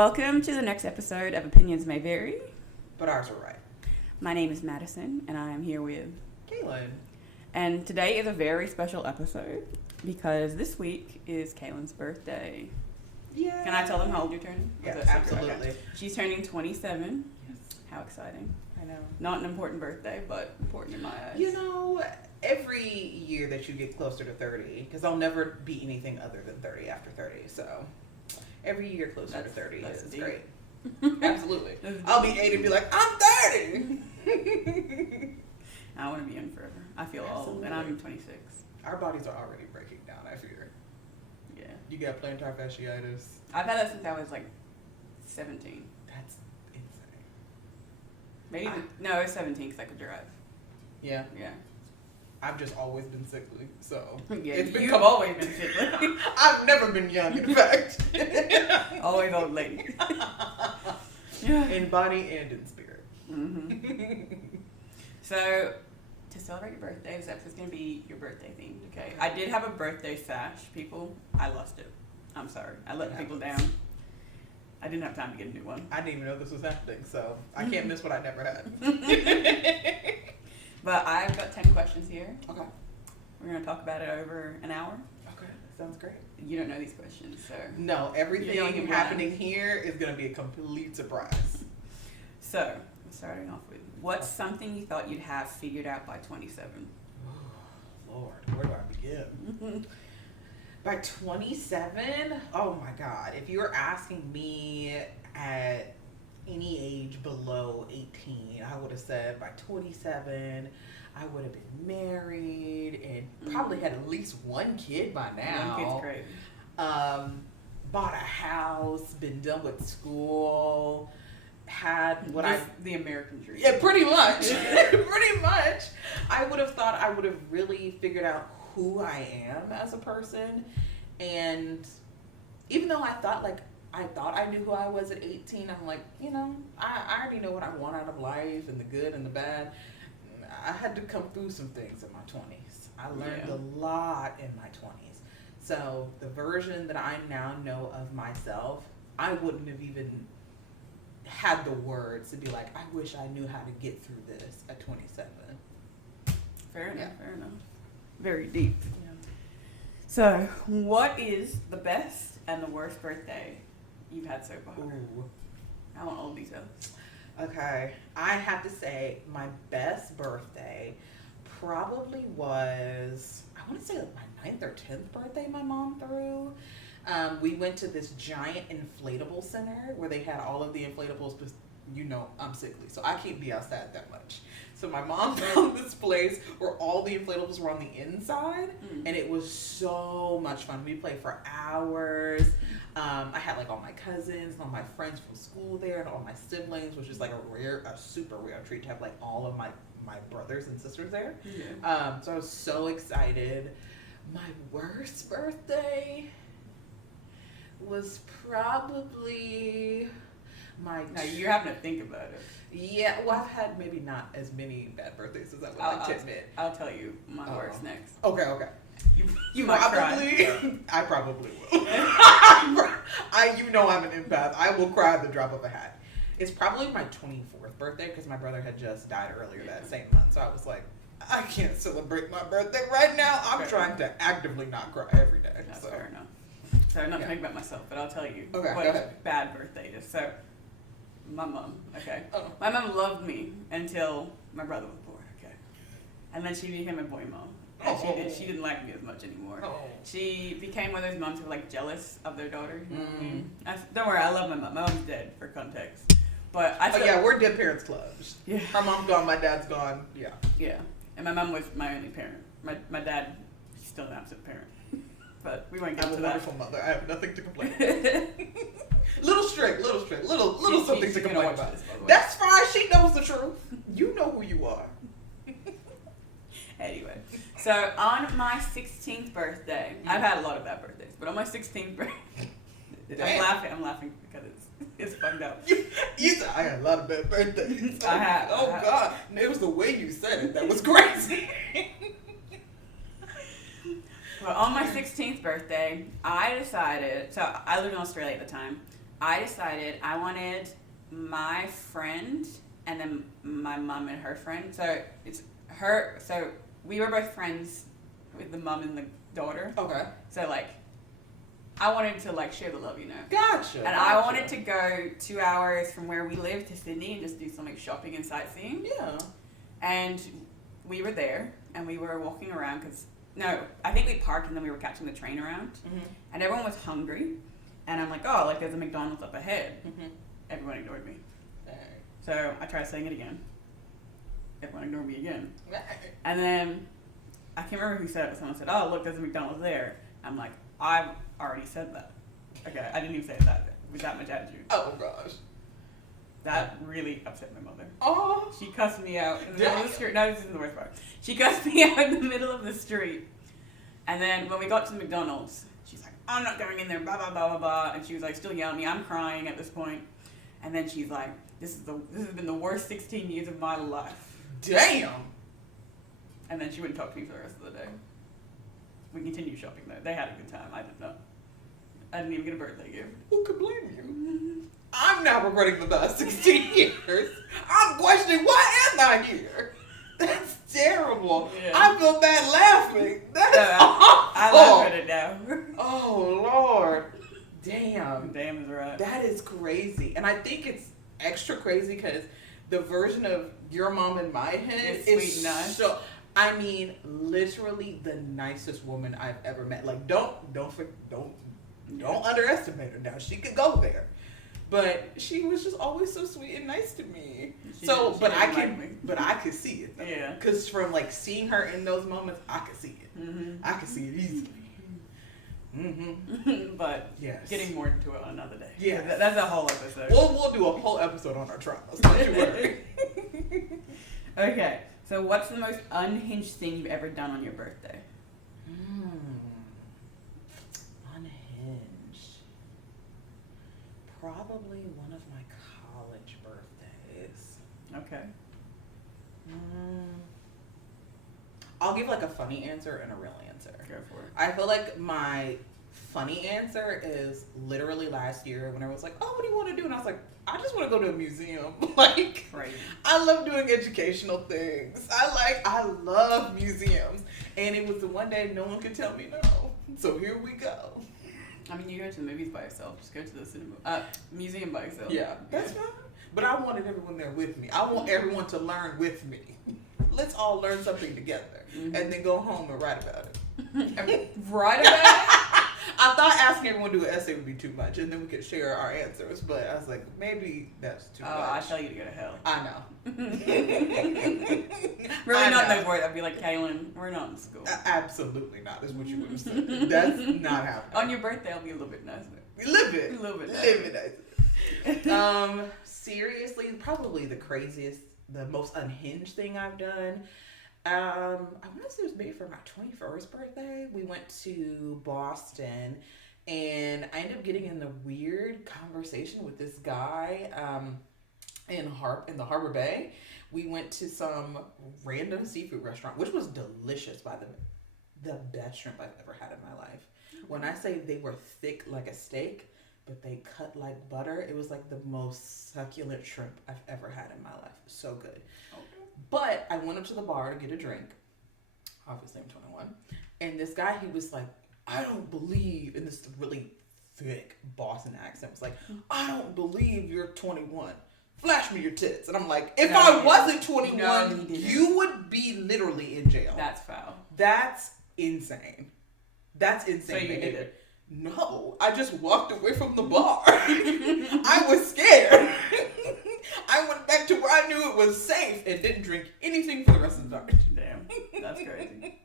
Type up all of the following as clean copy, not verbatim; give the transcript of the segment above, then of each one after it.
Welcome to the next episode of Opinions May Vary. But ours are right. My name is Madison, and I am here with Kalin. And today is a very special episode because this week is Kalin's birthday. Yeah. Can I tell them how old you're turning? Yeah, Is that absolutely. secret? Okay. She's turning 27. Yes. How exciting. I know. Not an important birthday, but important in my eyes. You know, every year that you get closer to 30, because I'll never be anything other than 30 after 30, so every year closer to 30 is deep. great. Absolutely. That's I'll deep. be 80 and be like, I'm 30! I want to be young forever. I feel old, and I'm 26. Our bodies are already breaking down, I fear. Yeah. You got plantar fasciitis. I've had that since I was like 17. That's insane. Maybe no, I was 17 because I could drive. Yeah. Yeah. I've just always been sickly, so Yeah, it's you've become always been sickly. I've never been young, in fact. Always old lady. Yeah. In body and in spirit. Mm-hmm. So, to celebrate your birthday, this episode's going to be your birthday themed, okay? I did have a birthday sash, people. I lost it. I'm sorry. I let people down. I didn't have time to get a new one. I didn't even know this was happening, so I can't miss what I never had. But I've got 10 questions here. Okay. We're going to talk about it over an hour. Okay. Sounds great. You don't know these questions, so. No, You're going everything in happening blind. here is going to be a complete surprise. So, starting off with, what's something you thought you'd have figured out by 27? Lord, where do I begin? By 27? Oh my God. If you were asking me at any age below 18, I would have said by 27, I would have been married and probably had at least one kid by now. One kid's great. Bought a house, been done with school, had what The American dream. Yeah, pretty much. Pretty much. I would have thought I would have really figured out who I am as a person. And even though I thought I knew who I was at 18, I'm like, I already know what I want out of life and the good and the bad. I had to come through some things in my 20s. I learned a lot in my 20s. So the version that I now know of myself, I wouldn't have even had the words to be like, I wish I knew how to get through this at 27. Fair enough, Yeah. fair enough. Very deep. Yeah. So, what is the best and the worst birthday you've had so far? Ooh. I want all details. Okay. I have to say my best birthday probably was, I want to say like my 9th or 10th birthday my mom threw. We went to this giant inflatable center where they had all of the inflatables, but I'm sickly, so I can't be outside that much. So my mom found this place where all the inflatables were on the inside, and it was so much fun. We played for hours. I had like all my cousins and all my friends from school there and all my siblings, which is like a super rare treat to have like all of my brothers and sisters there. Yeah. So I was so excited. My worst birthday was probably Now, you're having to think about it. Yeah, well, I've had maybe not as many bad birthdays as I would like to admit. I'll tell you my worst next. Okay. You might cry. I probably will. I'm an empath. I will cry at the drop of a hat. It's probably my 24th birthday because my brother had just died earlier that same month. So I was like, I can't celebrate my birthday right now. I'm trying to actively not cry every day. That's so. fair enough. So, not to think about myself, but I'll tell you Okay, what go a ahead. bad birthday is. So, my mom, okay. Oh. My mom loved me until my brother was born, okay. And then she became a boy mom. And she didn't like me as much anymore. Oh. She became one of those moms who were like jealous of their daughter. Mm. Don't worry, I love my mom. My mom's dead, for context. But I still, We're dead parents clubs. Yeah. Her mom's gone, my dad's gone. Yeah. Yeah. And my mom was my only parent. My dad, he's still an absent parent. But we won't get I'm a into that. wonderful mother. I have nothing to complain about. little strict, little something to She's gonna complain watch about. this, by the way. That's fine. She knows the truth. You know who you are. Anyway, so on my 16th birthday, I've had a lot of bad birthdays, but on my 16th birthday, I'm laughing because it's fucked up. You said I had a lot of bad birthdays. I have. God. And it was the way you said it that was crazy. But on my 16th birthday, I decided, so I lived in Australia at the time, I decided I wanted my friend and then my mum and her friend. So it's her. So we were both friends with the mum and the daughter. Okay. So like, I wanted to like share the love, Gotcha. And I wanted to go 2 hours from where we live to Sydney and just do some like shopping and sightseeing. Yeah. And we were there and we were walking around I think we parked and then we were catching the train around. Mm-hmm. And everyone was hungry. And I'm like, oh, like there's a McDonald's up ahead. Mm-hmm. Everyone ignored me. Dang. So I tried saying it again. Everyone ignored me again. Dang. And then I can't remember who said it, but someone said, oh, look, there's a McDonald's there. I'm like, I've already said that. Okay, I didn't even say it with that much attitude. Oh, gosh. That really upset my mother. Oh. She cussed me out in the middle of the street. No, this isn't the worst part. She cussed me out in the middle of the street. And then when we got to the McDonald's, she's like, I'm not going in there, blah, blah, blah, blah, blah. And she was like still yelling at me. I'm crying at this point. And then she's like, this has been the worst 16 years of my life. Damn. And then she wouldn't talk to me for the rest of the day. We continued shopping though. They had a good time. I did not. I didn't even get a birthday gift. Who could blame you? I'm now regretting the last 16 years. I'm questioning, why am I here? That's terrible. Yeah. I feel bad laughing. That's I awful. laugh at it now. Oh, Lord. Damn. Damn is right. That is crazy. And I think it's extra crazy because the version of your mom in my head It's is sweet and nice. so... I mean, literally the nicest woman I've ever met. Like, don't underestimate her. Now she could go there, but she was just always so sweet and nice to me. She But didn't I could see it. Though. Yeah. Because from like seeing her in those moments, I could see it. Mm-hmm. I could see it easily. Mm-hmm. But Yes. getting more into it another day. Yeah. That's a whole episode. We'll do a whole episode on our traumas. Don't you worry. Okay. So what's the most unhinged thing you've ever done on your birthday? Unhinged. Probably one of my college birthdays. Okay. I'll give like a funny answer and a real answer. Go for it. I feel like my funny answer is literally last year when I was like, oh, what do you want to do? And I was like, I just want to go to a museum. Like, Crazy. I love doing educational things. I love museums. And it was the one day no one could tell me no. So here we go. I mean, you go to the movies by yourself. Just go to the cinema, museum by yourself. Yeah, that's fine. But I wanted everyone there with me. I want everyone to learn with me. Let's all learn something together. Mm-hmm. And then go home and write about it. Right about it? I thought asking everyone to do an essay would be too much, and then we could share our answers. But I was like, maybe that's too much. I tell you to go to hell. I know. Really I not know. those words. I'd be like, Kalin, we're not in school. Absolutely not, is what you would have said. That's not happening. On your birthday, I'll be a little bit nicer. Live it. A little bit Live it. Seriously, probably the most unhinged thing I've done. I want to say it was maybe for my 21st birthday. We went to Boston, and I ended up getting in the weird conversation with this guy in the Harbor Bay. We went to some random seafood restaurant, which was delicious, by the best shrimp I've ever had in my life. When I say they were thick like a steak, but they cut like butter, it was like the most succulent shrimp I've ever had in my life. So good. Okay. But I went up to the bar to get a drink. Obviously, I'm 21. And this guy, he was like, I don't believe, in this really thick Boston accent, was like, I don't believe you're 21. Flash me your tits. And I'm like, if I wasn't 21, you would be literally in jail. That's foul. That's insane. That's insane. So you did behavior. it? No, I just walked away from the bar. I was scared. I went back to where I knew it was safe and didn't drink anything for the rest of the night. Damn, that's crazy.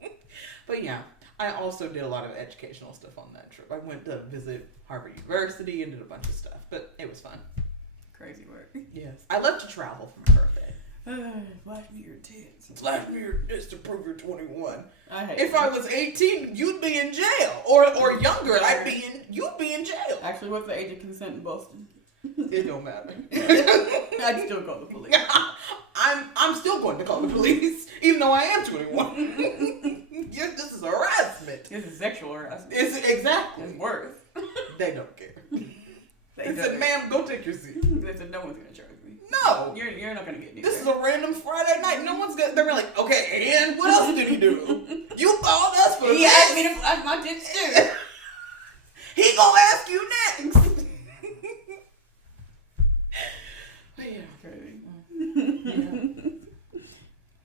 But yeah, I also did a lot of educational stuff on that trip. I went to visit Harvard University and did a bunch of stuff, but it was fun. Crazy work. Yes. I love to travel for my birthday. Flash me your tits. Flash me your tits to prove you're 21. If I was 18, you'd be in jail. Or younger, you'd be in jail. Actually, what's the age of consent in Boston? It don't matter. I'd still call the police. I'm still going to call the police, even though I am 21. This is harassment. This is sexual harassment. It's exactly. It's worse. They don't care. They He said, "Ma'am, go take your seat." They said, "No one's gonna charge me." No, you're not gonna get anywhere. this is a random Friday night. No one's gonna. They're like, "Okay, and what else did he do? You called us for He this. asked me to flash my tits too. He gonna ask you next." But yeah, Crazy. yeah.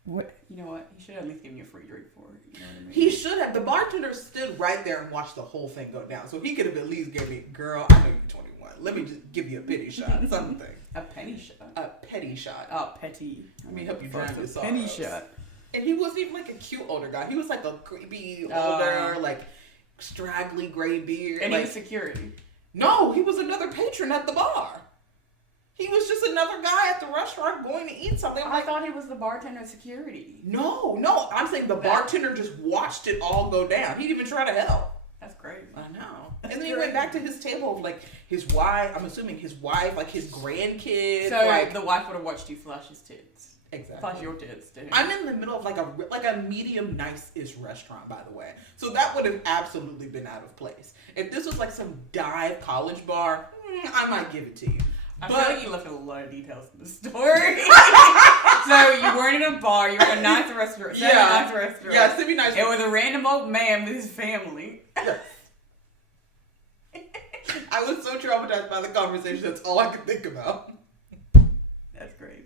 What? You know what? He should at least give me a free drink for it. You know what I mean? He should have. The bartender stood right there and watched the whole thing go down. So he could have at least gave me, "Girl, I know you're 21. Let me just give you a pity shot, something." A penny shot. A petty shot. Oh, petty. Let me help you drown your sorrows. Penny shot. And he wasn't even like a cute older guy. He was like a creepy older, like straggly gray beard. And like, he was security. No, he was another patron at the bar. He was just another guy at the restaurant going to eat something. I'm I like, thought he was the bartender at security. no. I'm saying the bartender just watched it all go down. He didn't even try to help. That's crazy. I know. That's and then he went back to his table of like his wife. I'm assuming his wife, like his grandkids. So like, the wife would have watched you flash his tits. exactly. Flash your tits to him. I'm in the middle of like a medium nice-ish restaurant, by the way. So that would have absolutely been out of place. If this was like some dive college bar, I might give it to you. I But feel like you left a lot of details in the story. So you weren't in a bar, you were in a nice restaurant. Yeah. Nice restaurant. Yeah, semi-nice. It was a random old man with his family. Yes. I was so traumatized by the conversation. That's all I could think about. That's crazy.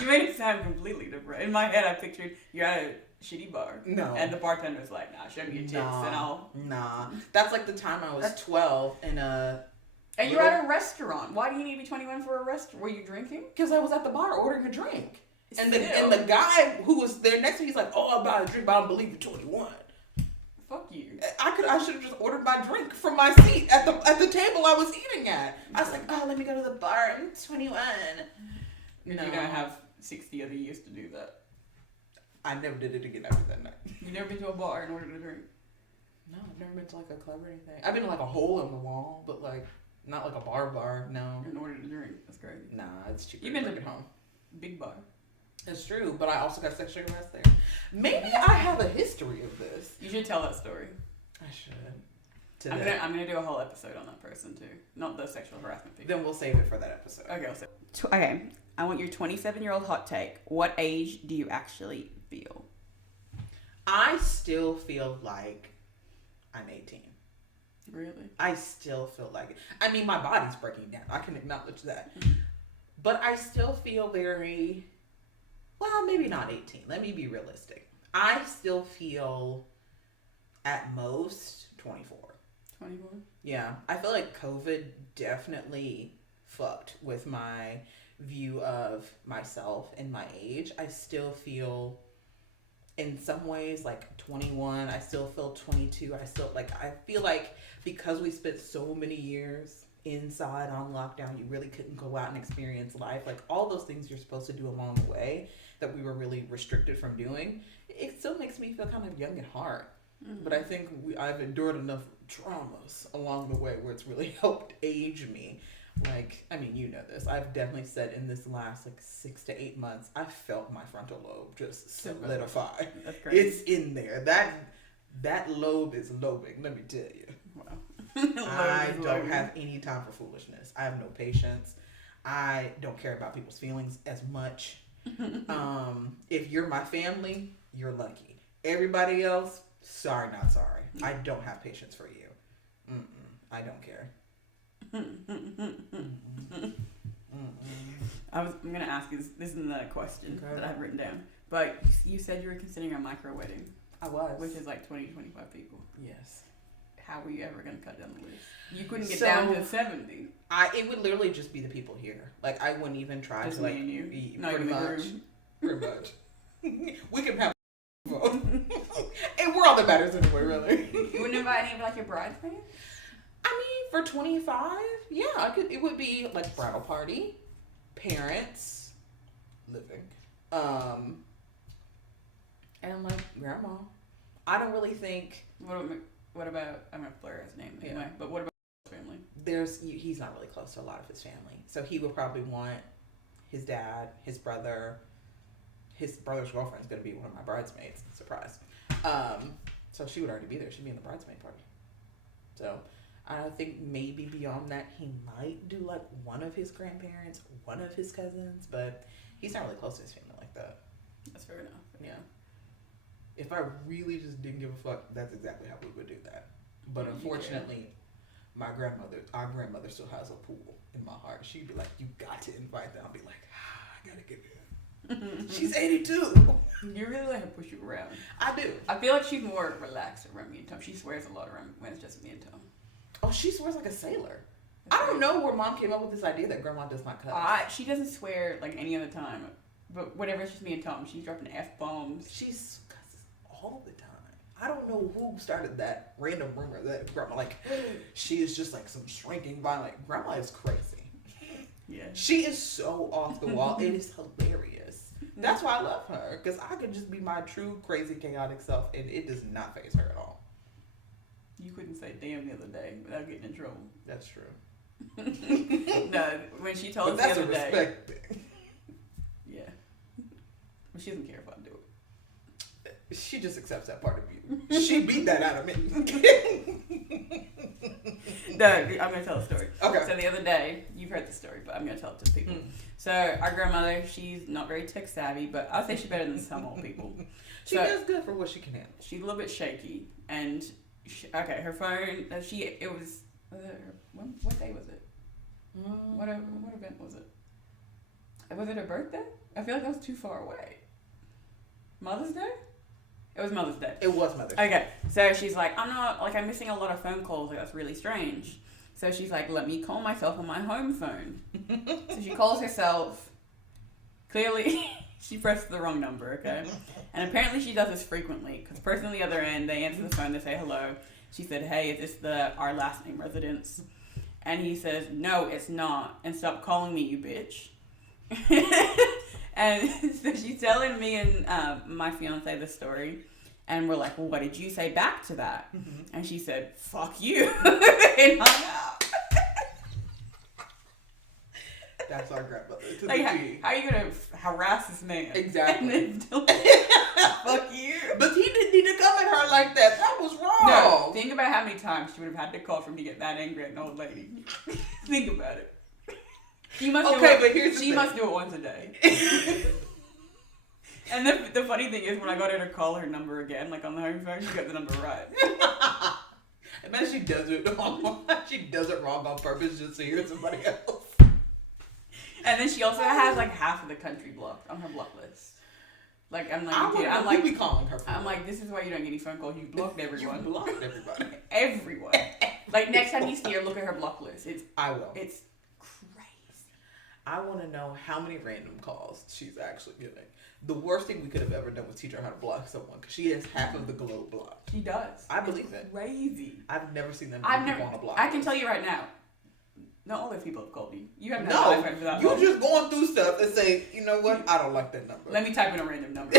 You made it sound completely different. In my head, I pictured you're at a shitty bar. No. And the bartender's like, "Nah, show me your tits and I'll..." Nah. That's like the time I was 12 and And you're at a restaurant. Why do you need to be 21 for a restaurant? Were you drinking? because I was at the bar ordering a drink. And the Still. guy who was there next to me, he's like, "Oh, I'll buy a drink, but I don't believe you're 21." Fuck you. I should have just ordered my drink from my seat at the table I was eating at. I was like, "Oh, let me go to the bar. I'm 21." You don't have 60 other years to do that. I never did it again after that night. You never been to a bar and ordered a drink? No, I've never been to like a club or anything. I've been to like a hole in the wall, but like not like a bar. No. And ordered a drink. That's crazy. Nah, it's cheaper. You've been to to bring it home. Big bar. It's true, but I also got sexually harassed there. Maybe I have a history of this. You should tell that story. I should. Today. I'm gonna do a whole episode on that person too, not the sexual harassment people. Then we'll save it for that episode. Okay, okay. I want your 27-year-old hot take. What age do you actually feel? I still feel like I'm 18. Really? I still feel like it. I mean, my body's breaking down. I can acknowledge that. Mm-hmm. But I still feel very, well, maybe not 18. Let me be realistic. I still feel at most 24. 24? Yeah. I feel like COVID definitely fucked with my view of myself and my age. I still feel in some ways like 21. I still feel 22. I feel like because we spent so many years inside on lockdown, you really couldn't go out and experience life. Like all those things you're supposed to do along the way that we were really restricted from doing. It still makes me feel kind of young at heart. Mm-hmm. But I think I've endured enough traumas along the way where it's really helped age me. Like, I mean, you know this. I've definitely said in this last 6 to 8 months, I felt my frontal lobe just solidify. That's crazy. It's in there. That lobe is lobing, let me tell you. Wow. I don't have any time for foolishness. I have no patience. I don't care about people's feelings as much. If you're my family, you're lucky. Everybody else, sorry, not sorry. I don't have patience for you. I don't care. I'm gonna ask you this isn't a question that I've written down, but you said you were considering a micro wedding. I was, which is like 20 to 25 people. Yes. How were you ever gonna cut down the list? You couldn't get down to 70. It would literally just be the people here. Like I wouldn't even try just to like me and you. Pretty much. Pretty much. We can have and we're all that matters anyway, really. You wouldn't invite any of like your bridesmaids? I mean, for 25, yeah, I could. It would be like bridal party, parents, living, and like grandma. I don't really think. What about? I'm gonna blur his name anyway. But what about his family? He's not really close to a lot of his family, so he would probably want his dad, his brother. His brother's girlfriend's gonna be one of my bridesmaids. Surprise. So she would already be there. She'd be in the bridesmaid party. So I think maybe beyond that, he might do like one of his grandparents, one of his cousins, but he's not really close to his family like that. That's fair enough. Yeah. If I really just didn't give a fuck, that's exactly how we would do that. But unfortunately, our grandmother still has a pool in my heart. She'd be like, you got to invite them. I'll be like, I gotta get in. She's 82. You really let her push you around. I do. I feel like she's more relaxed around me and Tom. She swears a lot around when it's just me and Tom. Oh, she swears like a sailor. I don't know where Mom came up with this idea that Grandma does not cuss. She doesn't swear like any other time. But whenever it's just me and Tom, she's dropping F-bombs. She's cusses all the time. I don't know who started that random rumor that Grandma, like, she is just like some shrinking violent. Grandma is crazy. Yeah. She is so off the wall. It is hilarious. That's why I love her. Because I could just be my true, crazy, chaotic self, and it does not faze her at all. You couldn't say damn the other day without getting in trouble. That's true. No, when she told But us the that's other a day. respect thing. Yeah. But she doesn't care if I do it. She just accepts that part of you. She beat that out of me. No, I'm going to tell a story. Okay. So the other day, you've heard the story, but I'm going to tell it to people. So our grandmother, she's not very tech savvy, but I'll say she's better than some old people. She does good for what she can handle. She's a little bit shaky, and her phone. What day was it? What event was it? Was it her birthday? I feel like that was too far away. Mother's Day? It was Mother's Day. It was Mother's Day. Okay, so she's like, I'm missing a lot of phone calls. Like, that's really strange. So she's like, let me call myself on my home phone. So she calls herself. Clearly, she pressed the wrong number, okay? And apparently she does this frequently, because the person on the other end, they answer the phone, they say hello. She said, hey, is this our last name residence? And he says, no, it's not. And stop calling me, you bitch. And so she's telling me and my fiance the story. And we're like, well, what did you say back to that? And she said, fuck you. And hung up. That's our grandmother. To Like, the T. how are you going to harass this man? Exactly. And then fuck you. But he didn't need to come at her like that. That was wrong. No, think about how many times she would have had to call for me to get that angry at an old lady. Think about it. She must do it once a day. And the funny thing is, when I got her to call her number again, like on the home phone, she got the number right. Imagine she does it wrong. She does it wrong on purpose just to hear somebody else. And then she also has like half of the country blocked on her block list. Like, I'm like, be calling her. I'm like, this is why you don't get any phone calls. You blocked everyone. You blocked everybody. Everyone. Like, next time you see her, look at her block list. I will. It's crazy. I want to know how many random calls she's actually getting. The worst thing we could have ever done was teach her how to block someone, because she has half of the globe blocked. She does. I believe it. Crazy. I've never seen them on a block. I can tell you right now. Not all those people have called me. You have no. For that You're just going through stuff and say, you know what? I don't like that number. Let me type in a random number.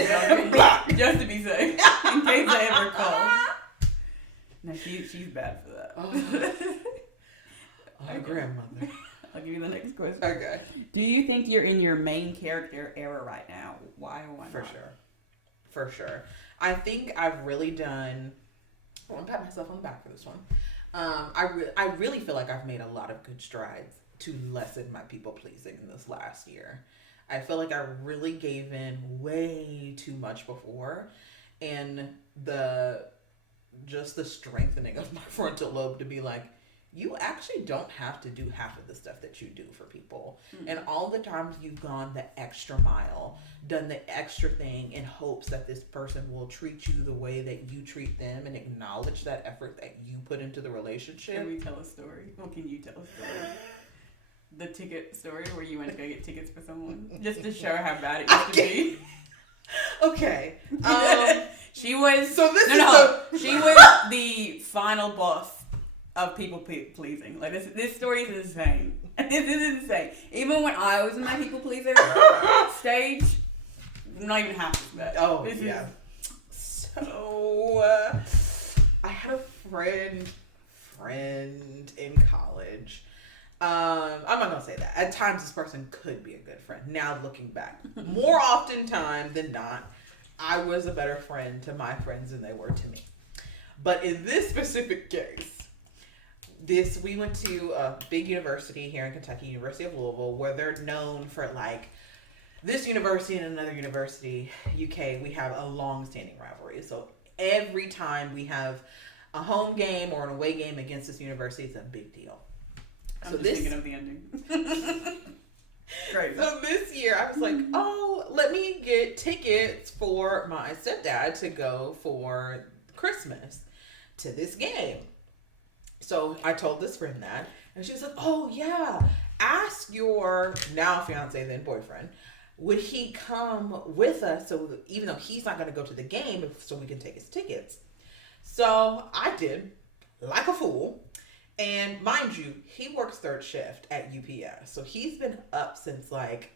Block. Just to be safe, in case they ever call. No, she's bad for that. Our grandmother. I'll give you the next question. Okay. Do you think you're in your main character era right now? Why or why not? For sure. I think I've really done. I want to pat myself on the back for this one. I really feel like I've made a lot of good strides to lessen my people pleasing in this last year. I feel like I really gave in way too much before, and the strengthening of my frontal lobe to be like, you actually don't have to do half of the stuff that you do for people. And all the times you've gone the extra mile, done the extra thing in hopes that this person will treat you the way that you treat them and acknowledge that effort that you put into the relationship. Can we tell a story? Well, can you tell a story? The ticket story where you went to go get tickets for someone? Just to show how bad it used to be. Okay. She was... She was the final boss of people pleasing. Like, this story is insane. This is insane. Even when I was in my people pleaser stage, not even half of that. Oh, yeah. So, I had a friend in college. I'm not gonna say that. At times, this person could be a good friend. Now, looking back, more often time than not, I was a better friend to my friends than they were to me. But in this specific case, we went to a big university here in Kentucky, University of Louisville, where they're known for like this university and another university, UK, we have a long-standing rivalry. So every time we have a home game or an away game against this university, it's a big deal. I'm just thinking of the ending. Great. So this year, I was like, oh, let me get tickets for my stepdad to go for Christmas to this game. So I told this friend that, and she was like, oh yeah, ask your now fiance, then boyfriend, would he come with us, so even though he's not going to go to the game, so we can take his tickets. So I did, like a fool. And mind you, he works third shift at UPS. So he's been up since like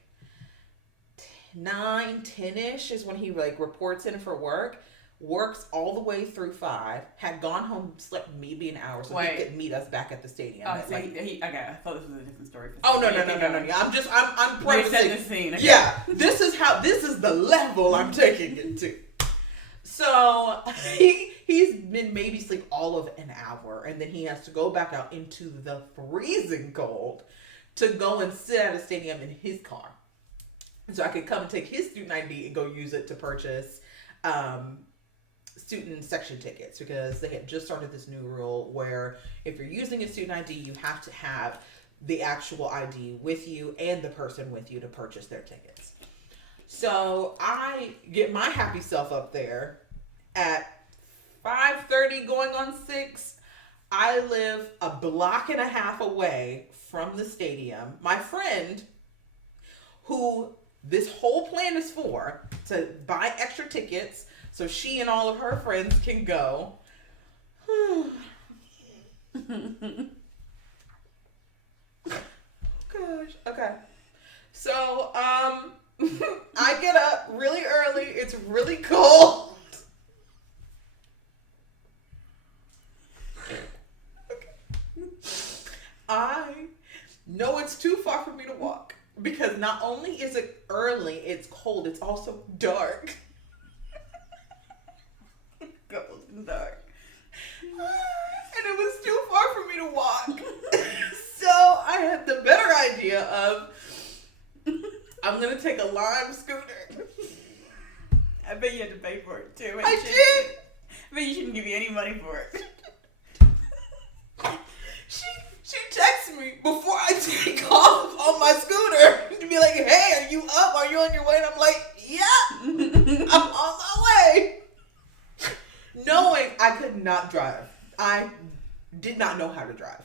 9, 10-ish is when he like reports in for work. Works all the way through 5. Had gone home, slept maybe an hour, so he could meet us back at the stadium. Oh, so okay, I thought this was a different story. Oh no. I'm prefacing the scene. Okay. Yeah, this is the level I'm taking it to. So he's been maybe sleep all of an hour, and then he has to go back out into the freezing cold to go and sit at a stadium in his car. So I could come and take his student ID and go use it to purchase student section tickets, because they had just started this new rule where if you're using a student ID, you have to have the actual ID with you and the person with you to purchase their tickets. So I get my happy self up there at 5:30 going on 6. I live a block and a half away from the stadium. My friend, who this whole plan is for, to buy extra tickets so she and all of her friends can go. Gosh. Okay. So, I get up really early. It's really cold. I know it's too far for me to walk, because not only is it early, it's cold, it's also dark. Cold and dark. And it was too far for me to walk. So I had the better idea of, I'm going to take a Lime scooter. I bet you had to pay for it too. I did. I bet you shouldn't give you any money for it. She texts me before I take off on my scooter to be like, hey, are you up? Are you on your way? And I'm like, yeah, I'm on my way. Knowing I could not drive. I did not know how to drive.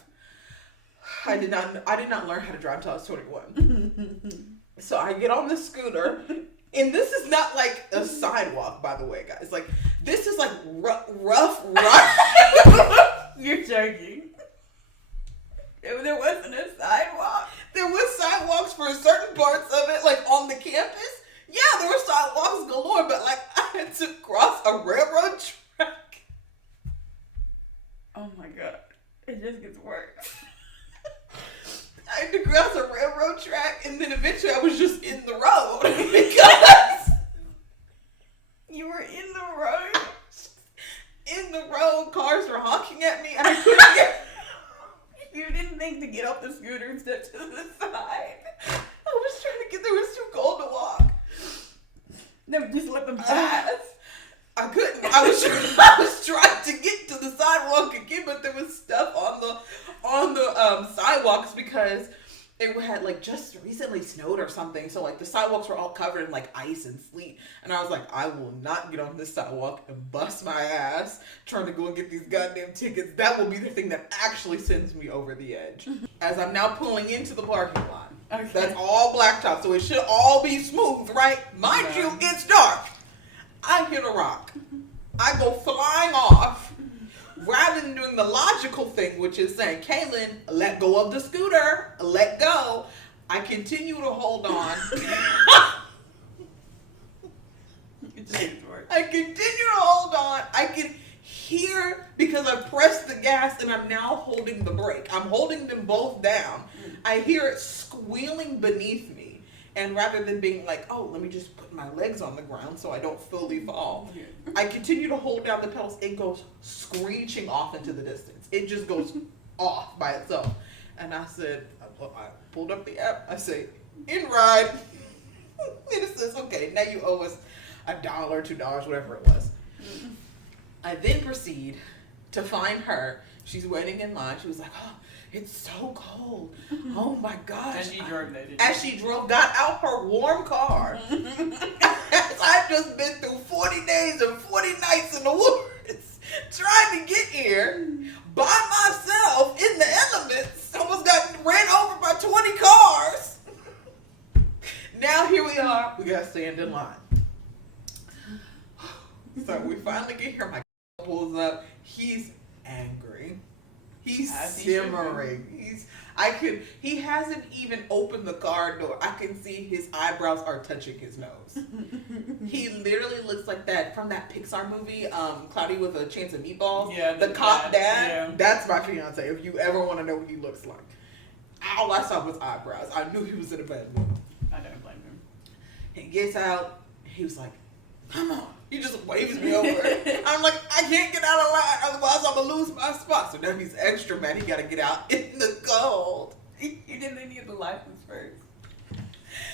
I did not learn how to drive until I was 21. So I get on the scooter, and this is not like a sidewalk, by the way, guys. Like, this is like rough. You're joking. There wasn't a sidewalk. There was sidewalks for certain parts of it, like on the campus. Yeah, there were sidewalks galore, but like I had to cross a railroad track. Oh my god. It just gets worse. I had to cross a railroad track, and then eventually I was just in the road because you were in the road. In the road, cars were honking at me, and I couldn't get. You didn't think to get off the scooter and step to the side. I was trying to get there. It was too cold to walk. No, just let them pass. I couldn't. I was trying to get to the sidewalk again, but there was stuff on the sidewalks because it had like just recently snowed or something. So like the sidewalks were all covered in like ice and sleet. And I was like, I will not get on this sidewalk and bust my ass trying to go and get these goddamn tickets. That will be the thing that actually sends me over the edge. As I'm now pulling into the parking lot. Okay. That's all blacktop, so it should all be smooth, right? Mind you, it's dark. I hit a rock. I go flying off. Rather than doing the logical thing, which is saying, Kalin, let go of the scooter, let go, I continue to hold on. I continue to hold on. I can hear, because I pressed the gas and I'm now holding the brake. I'm holding them both down. I hear it squealing beneath me. And rather than being like, oh, let me just put my legs on the ground so I don't fully fall, I continue to hold down the pedals. It goes screeching off into the distance. It just goes off by itself. And I said, I pulled up the app. I say, in ride. And it says, okay, now you owe us $1, $2, whatever it was. I then proceed to find her. She's waiting in line. She was like, oh, it's so cold. Oh my gosh. And she drove there, as she drove, got out her warm car. I've just been through 40 days and 40 nights in the woods trying to get here by myself in the elements. Almost got ran over by 20 cars. Now here we are. We got to stand in line. So we finally get here. My pulls up. He's angry. He's simmering. He hasn't even opened the car door. I can see his eyebrows are touching his nose. He literally looks like that from that Pixar movie, Cloudy with a Chance of Meatballs. Yeah, the cop dad. Yeah. That's my fiance. If you ever want to know what he looks like, all I saw was eyebrows. I knew he was in a bad mood. I don't blame him. He gets out. He was like, "Come on." He just waves me over. I'm like, I can't get out of line, otherwise I'm gonna lose my spot. So now he's extra mad. He gotta get out in the cold. You didn't need the license first.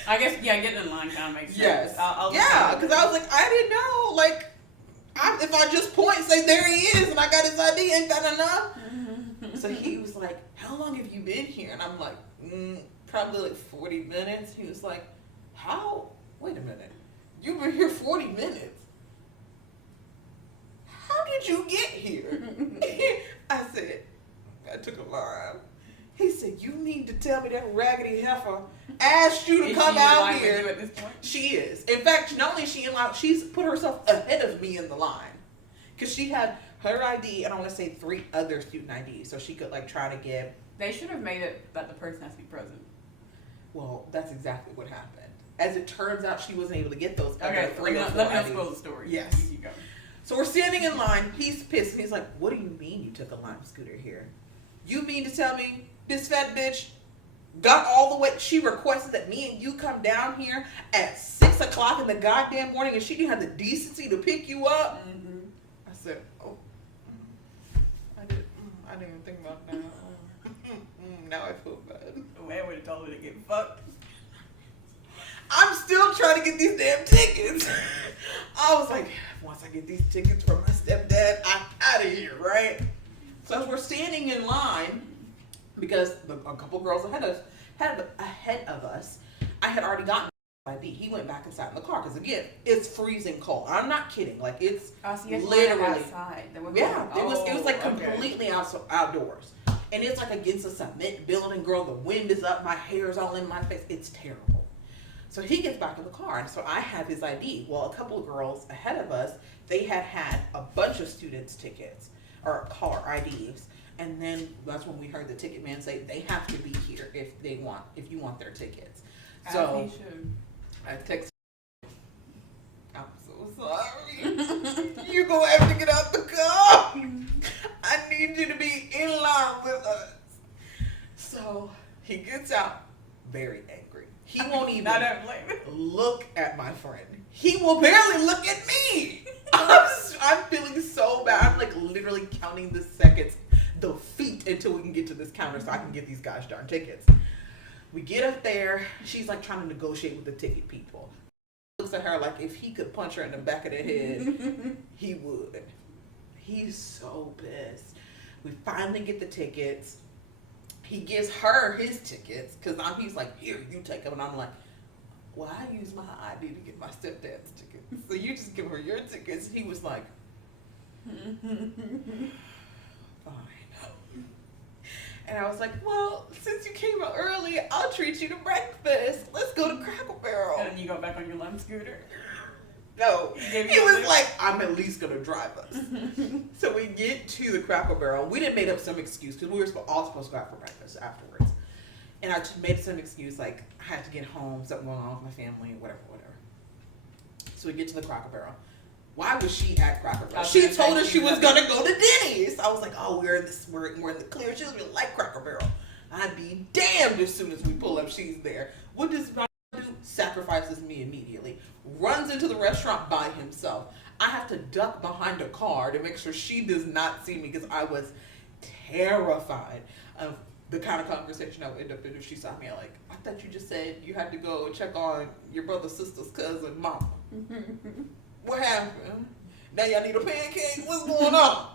I guess, yeah, getting in line kind of makes sense. Yes. I'll yeah, because I was like, I didn't know. Like, if I just point, say, there he is, and I got his ID, ain't that enough? So he was like, how long have you been here? And I'm like, probably like 40 minutes. He was like, how? Wait a minute. You've been here 40 minutes. How did you get here? I said, I took a line. He said, you need to tell me that raggedy heifer asked you to come out here. At this point? She is. In fact, not only is she in line, she's put herself ahead of me in the line. Because she had her ID and I want to say 3 other student IDs. So she could like try to get. They should have made it that the person has to be present. Well, that's exactly what happened. As it turns out, she wasn't able to get those other Okay, 3 or 4 let me IDs. spoil the story. Yes. You go. So we're standing in line. He's pissed. And he's like, what do you mean you took a Lime scooter here? You mean to tell me this fat bitch got all the way? She requested that me and you come down here at 6 o'clock in the goddamn morning and she didn't have the decency to pick you up? Mm-hmm. I said, oh, I didn't even think about that. Now I feel bad. The way I would have told her to get fucked. I'm still trying to get these damn tickets. I was like, once I get these tickets from my stepdad, I'm out of here, right? So as we're standing in line, because a couple girls ahead of us, I had already gotten my ID. He went back and sat in the car because again, it's freezing cold. I'm not kidding. Like it's literally outside. It was like completely outdoors, and it's like against a cement building. Girl, the wind is up. My hair's all in my face. It's terrible. So he gets back in the car, and so I have his ID. Well, a couple of girls ahead of us, they had a bunch of students' tickets or car IDs, and then that's when we heard the ticket man say they have to be here if you want their tickets. So I texted. I'm so sorry. You're gonna have to get out the car. I need you to be in line with us. So he gets out, very angry. He won't even look at my friend. He will barely look at me. I'm feeling so bad. I'm like literally counting the seconds, the feet until we can get to this counter so I can get these guys darn tickets. We get up there. She's like trying to negotiate with the ticket people. Looks at her like if he could punch her in the back of the head, he would. He's so pissed. We finally get the tickets. He gives her his tickets because he's like, here, you take them. And I'm like, well, I use my ID to get my stepdad's tickets. So you just give her your tickets. He was like, fine. And I was like, well, since you came out early, I'll treat you to breakfast. Let's go to Cracker Barrel. And then you go back on your Lime scooter? No. He was like, I'm at least going to drive us. So we get to the Cracker Barrel. We didn't make up some excuse because we were all supposed to go out for breakfast afterwards. And I just made some excuse like I had to get home, something going on with my family, whatever. So we get to the Cracker Barrel. Why was she at Cracker Barrel? She told us she was going to go to Denny's. I was like, oh, we're in the clear. She doesn't really like Cracker Barrel. I'd be damned as soon as we pull up, she's there. What does my do? Sacrifices me immediately. Runs into the restaurant by himself. I have to duck behind a car to make sure she does not see me because I was terrified of the kind of conversation I would end up in if she saw me. Like, I thought you just said you had to go check on your brother, sister's cousin, mama. What happened? Now y'all need a pancake? What's going on?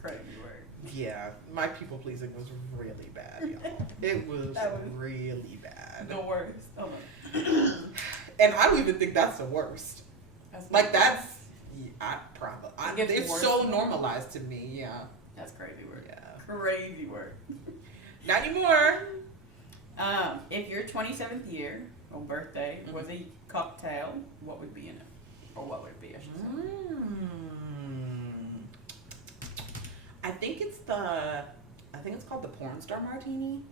Crazy word. Yeah, my people pleasing was really bad, y'all. It was really bad. The worst. Oh my. And I don't even think that's the worst. That's It gets it's worse so now. normalized to me. Yeah. That's crazy word. Yeah. Crazy word. Not anymore. If your 27th year or birthday was a cocktail, what would be in it? Or what would it be, I should say? I think it's called the porn star martini,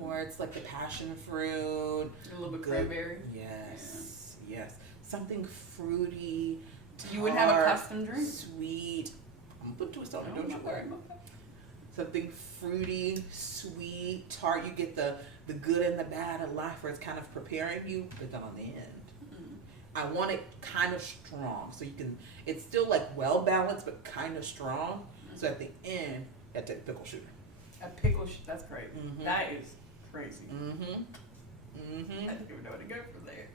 or it's like the passion fruit, A little bit cranberry. Yes, yes, something fruity. You would have a tart, custom drink? Sweet. I'm gonna put twist on it. Don't you not worry. bad. Something fruity, sweet, tart. You get the good and the bad of life, where it's kind of preparing you, but then on the end. I want it kind of strong, so you can. It's still like well balanced, but kind of strong. So at the end, you have to take a pickle shooter. A pickle, that's great. Mhm. That is crazy. I Mm-hmm. think we know where to go from there.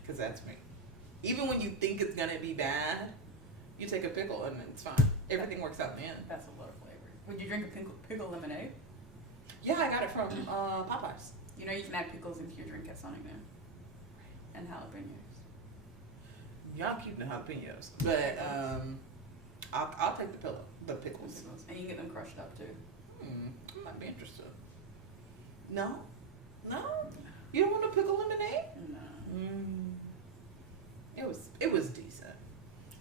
Because that's me. Even when you think it's gonna be bad, you take a pickle and it's fine. Everything works out in the end. That's a lot of flavor. Would you drink a pickle lemonade? Yeah, I got it from Popeyes. You know you can add pickles into your drink at Sonic now. And jalapenos. Y'all keep the jalapenos, but I'll take the pickles. And you can get them crushed up too. I might be interested. No, you don't want a pickle lemonade? No. It was decent.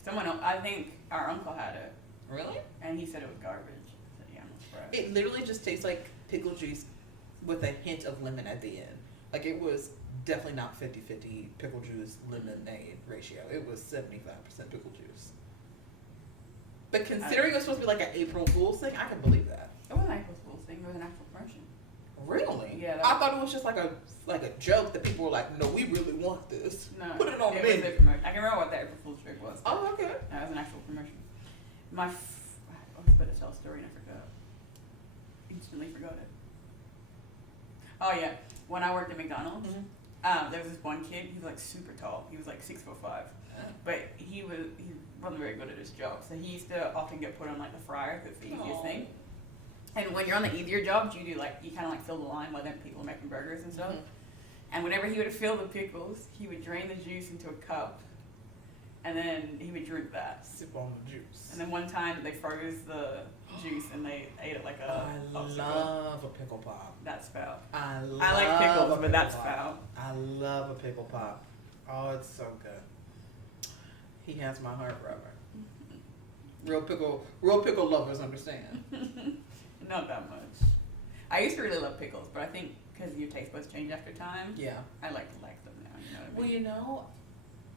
Someone else, I think our uncle had it, Really? and he said it was garbage. I said, yeah, I'm not surprised. It literally just tastes like pickle juice with a hint of lemon at the end. Like, it was definitely not 50-50 pickle juice lemonade ratio. It was 75% pickle juice. But considering it was supposed to be like an April Fool's thing, I can believe that. It wasn't an April Fool's thing. It was an actual promotion. Really? Yeah. I thought it was just like a joke that people were like, no, we really want this. No. Put it on the was menu. a promotion. I can remember what the April Fool's trick was. Oh, okay. No, it was an actual promotion. I was about to tell a story and I forgot. Instantly forgot it. Oh yeah, when I worked at McDonald's, there was this one kid. He was like super tall. He was like 6'5", but he wasn't very good at his job. So he used to often get put on like the fryer. That's the easiest thing. And when you're on the easier jobs, you kind of like fill the line while then people are making burgers and stuff. And whenever he would fill the pickles, he would drain the juice into a cup, and then he would drink that. Sip on the juice. And then one time they froze the juice and they ate it like a popsicle. love a pickle pop. That's foul. I like pickles, but that's foul. I love a pickle pop. Oh, it's so good. He has my heart, rubber. Real pickle lovers understand. Not that much. I used to really love pickles, but I think because your taste buds change after time, Yeah. I like them now. You know what I mean? Well, you know,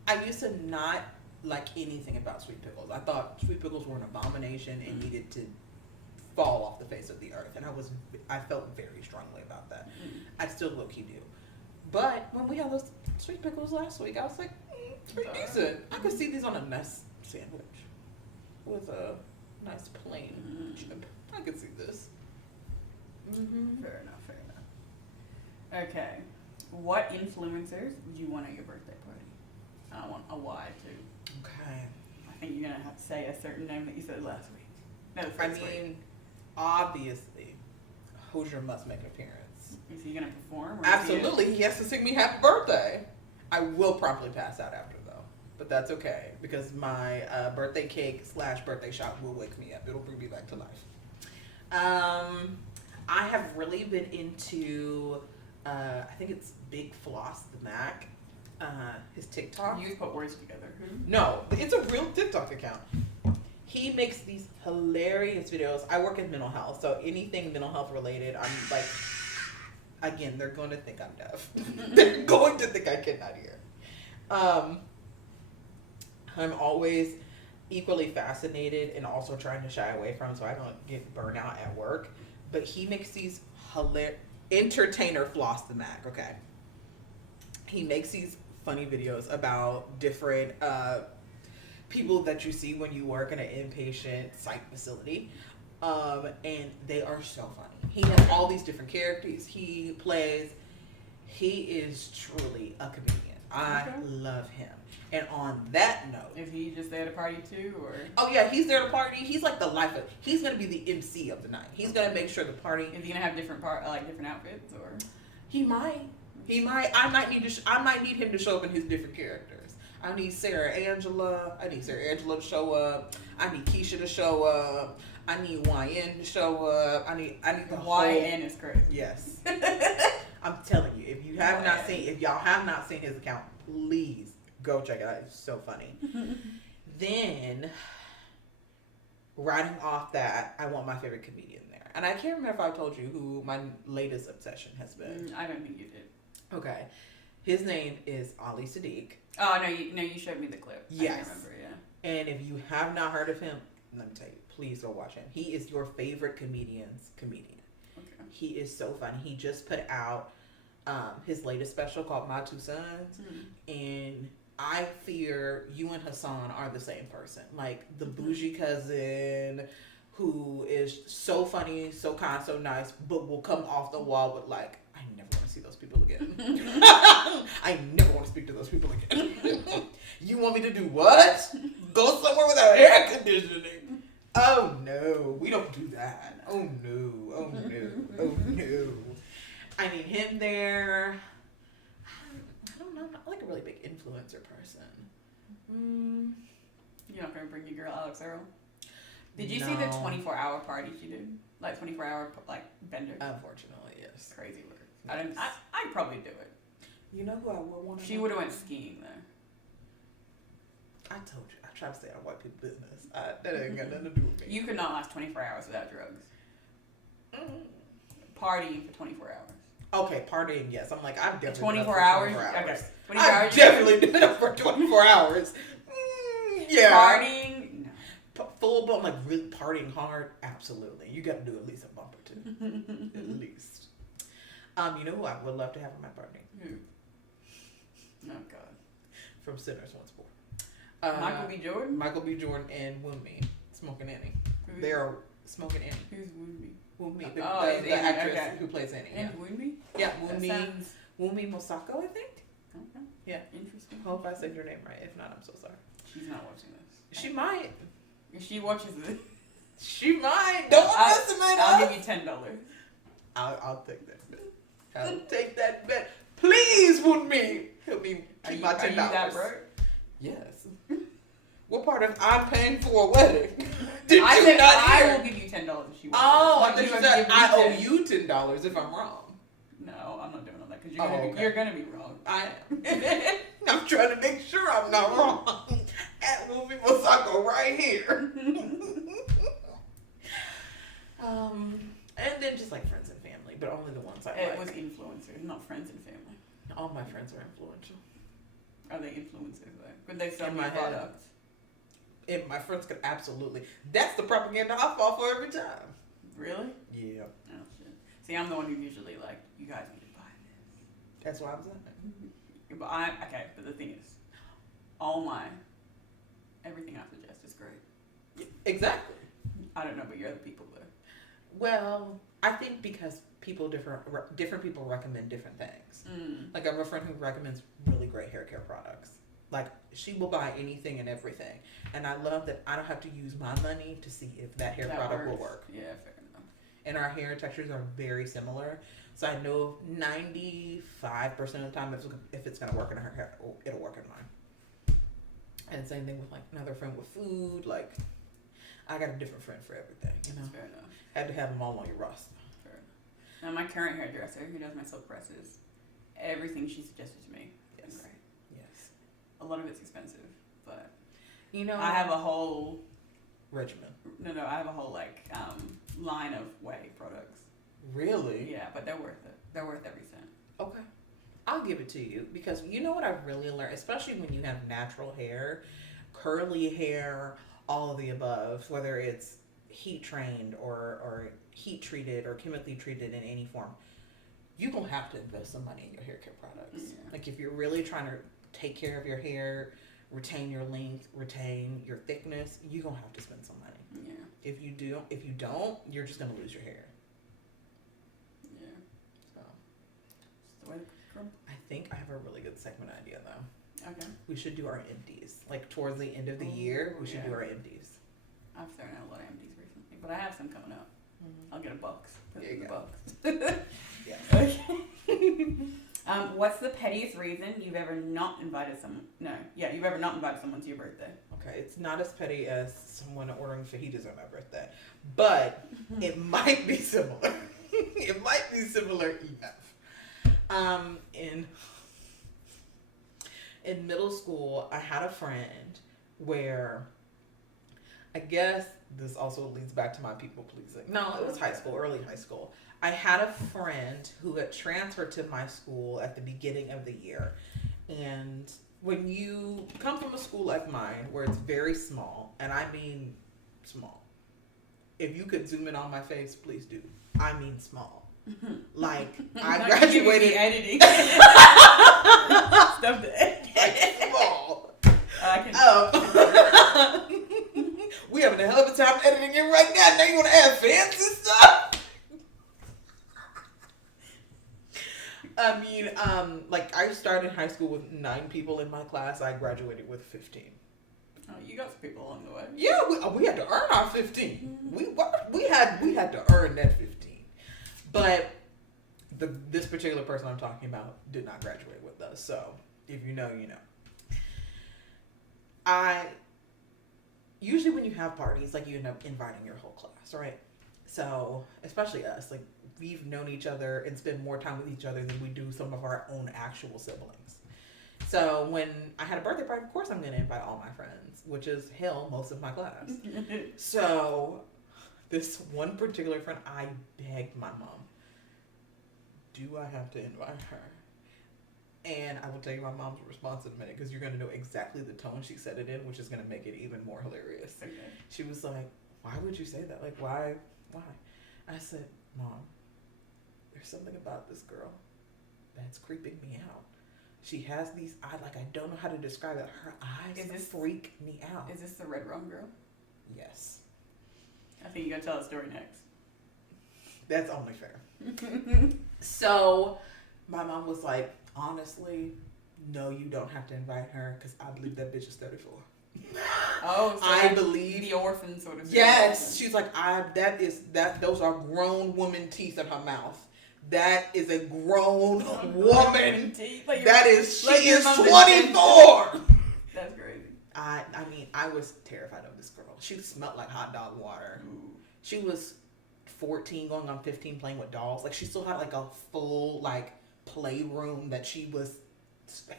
I used to not like anything about sweet pickles. I thought sweet pickles were an abomination and needed to fall off the face of the earth, and I felt very strongly about that. I still low-key do. But when we had those sweet pickles last week, I was like, it's pretty decent. I could see these on a nice sandwich with a nice plain chip. I could see this. Fair enough. Okay. What influencers would you want at your birthday party? I want a why too. Okay. I think you're gonna have to say a certain name that you said last week. No, the I first week. mean, obviously, Hozier must make an appearance. Is he gonna perform? Or Absolutely, he has to sing me happy birthday. I will promptly pass out after though, but that's okay because my birthday cake / birthday shot will wake me up. It'll bring me back to life. I have really been into, I think it's Big Floss the Mac, his TikTok. You put words together. No, it's a real TikTok account. He makes these hilarious videos. I work in mental health, so anything mental health related, I'm like, again, they're going to think I'm deaf. They're going to think I cannot hear. I'm always equally fascinated and also trying to shy away from, so I don't get burnout at work. But he makes these entertainer Floss the Mac, okay? He makes these funny videos about different people that you see when you work in an inpatient psych facility. And they are so funny. He has all these different characters he plays. He is truly a comedian. I love him. And on that note, is he just there to party too, or? Oh yeah, he's there to party. He's like the life of. He's gonna be the MC of the night. He's gonna make sure the party. Is he gonna have different different outfits, or? He might. He might. I might need him to show up in his different characters. I need Sarah Angela. I need Sarah Angela to show up. I need Keisha to show up. I need YN to show up. I need the YN is crazy. Yes. I'm telling you, if y'all have not seen his account, please go check it out. It's so funny. Then, riding off that, I want my favorite comedian there. And I can't remember if I told you who my latest obsession has been. I don't think you did. Okay. His name is Ali Sadiq. Oh, no, you showed me the clip. Yes. I remember, yeah. And if you have not heard of him, let me tell you, please go watch him. He is your favorite comedian's comedian. Okay. He is so funny. He just put out his latest special called My Two Sons. And I fear you and Hassan are the same person. Like the bougie cousin who is so funny, so kind, so nice, but will come off the wall with like, I never want to see those people again. I never want to speak to those people again. You want me to do what? Go somewhere without air conditioning. Oh no, we don't do that. Oh no, oh no, oh no. I need him there. I don't know. I'm not like a really big influencer person. You're not going to bring your girl Alex Earl? Did you see the 24-hour party she did? Like 24-hour bender? Unfortunately, yes. Crazy work. Yes. I'd probably do it. You know who I would want to She would have went skiing though. I told you. I try to stay out of white people's business. That ain't got nothing to do with me. You could not last 24 hours without drugs. Partying for 24 hours. Okay, partying, yes. I'm like, I've definitely 24 hours? Okay. 24 I've hours. definitely done it for 24 hours. Yeah. Partying? No. Full blown, like really partying hard? Absolutely. You got to do at least a bump or two. At least. You know who I would love to have at my party? Who? Oh, God. From Sinners Once More. Michael B. Jordan? Michael B. Jordan and Wunmi. Smoking Annie. They're Smoking Annie. Who's Wunmi? Wunmi, the actress who plays Annie. And Wunmi? Yeah, Wunmi Mosako, I think. Okay. Yeah. Interesting. Hope I said your name right. If not, I'm so sorry. She's not watching this. She might. If she watches it, she might. Don't underestimate us. I'll give you $10. I'll take that bet. I'll take that bet. Please, Wunmi. Help me keep my $10. Are you that broke? Yes. What part of I'm paying for a wedding? I said I will give you $10 if she wants. Oh, I thought you said I owe you $10 if I'm wrong. No, I'm not doing all that because you're gonna be wrong. I am. I'm trying to make sure I'm not wrong. At Movie Mosako right here. And then just like friends and family, but only the ones I like. It was influencers, not friends and family. All my friends are influential. Are they influencers though? Could they sell In my my head. product? If my friends could absolutely. That's the propaganda I fall for every time. Really? Yeah. Oh shit. See, I'm the one who usually like, you guys need to buy this. That's why I'm saying. But the thing is, everything I suggest is great. Exactly. I don't know, but you're the people though. Well, I think because different people recommend different things. Like I have a friend who recommends really great hair care products. Like she will buy anything and everything, and I love that I don't have to use my money to see if that hair product will work. Yeah, fair enough. And our hair textures are very similar, so I know 95% of the time if it's gonna work in her hair, it'll work in mine. And same thing with like another friend with food. Like I got a different friend for everything. You know, Fair enough. Had to have them all on your roster. Fair enough. Now my current hairdresser, who does my silk presses, everything she suggested to me is great. Yes. A lot of it's expensive, but you know I have a whole regimen. I have a whole line of whey products. Really? Yeah, but they're worth it. They're worth every cent. Okay. I'll give it to you because you know what I've really learned, especially when you have natural hair, curly hair, all of the above, whether it's heat trained or heat treated or chemically treated in any form, you're going to have to invest some money in your hair care products. Yeah. Like if you're really trying to take care of your hair, retain your length, retain your thickness, you're gonna have to spend some money. Yeah. If you don't, you're just gonna lose your hair. Yeah. So Just the way the I think I have a really good segment idea though. Okay. We should do our empties. Like towards the end of the year, we should do our empties. I've thrown out a lot of empties recently, but I have some coming up. Mm-hmm. I'll get a box. Put There it in you the go. box. Yeah. Okay. What's the pettiest reason you've ever not invited someone? No, yeah, you've ever not invited someone to your birthday. Okay, it's not as petty as someone ordering fajitas on my birthday, but it might be similar. It might be similar enough. In middle school, I had a friend where I guess this also leads back to my people pleasing. No, it was high school, early high school. I had a friend who had transferred to my school at the beginning of the year. And when you come from a school like mine, where it's very small, and I mean small. If you could zoom in on my face, please do. I mean small. Like, I graduated. Editing. Stuff to edit. Like, small. I can. We having a hell of a time editing it right now. Now you want to add fancy stuff? I mean, like I started high school with 9 people in my class. I graduated with 15. Oh, you got some people along the way. Yeah, we had to earn our 15. We had to earn that 15. But this particular person I'm talking about did not graduate with us. So if you know, you know. Usually when you have parties, like you end up inviting your whole class, right? So especially us, like we've known each other and spend more time with each other than we do some of our own actual siblings. So when I had a birthday party, of course I'm going to invite all my friends, which is hell, most of my class. So this one particular friend, I begged my mom, do I have to invite her? And I will tell you my mom's response in a minute because you're going to know exactly the tone she said it in, which is going to make it even more hilarious. Okay. She was like, why would you say that? Like, why? I said, Mom, there's something about this girl that's creeping me out. She has these eyes, like I don't know how to describe it. Her eyes freak me out. Is this the red rum girl? Yes. I think you're going to tell the story next. That's only fair. So my mom was like, honestly, no, you don't have to invite her because I believe that bitch is 34. Oh, so I believe the orphan sort of. Yes, she's like those are grown woman teeth in her mouth. That is a grown woman. Like she is 24. That's crazy. I mean, I was terrified of this girl. She smelled like hot dog water. Ooh. She was 14 going on 15 playing with dolls. Like she still had like a full like playroom that she was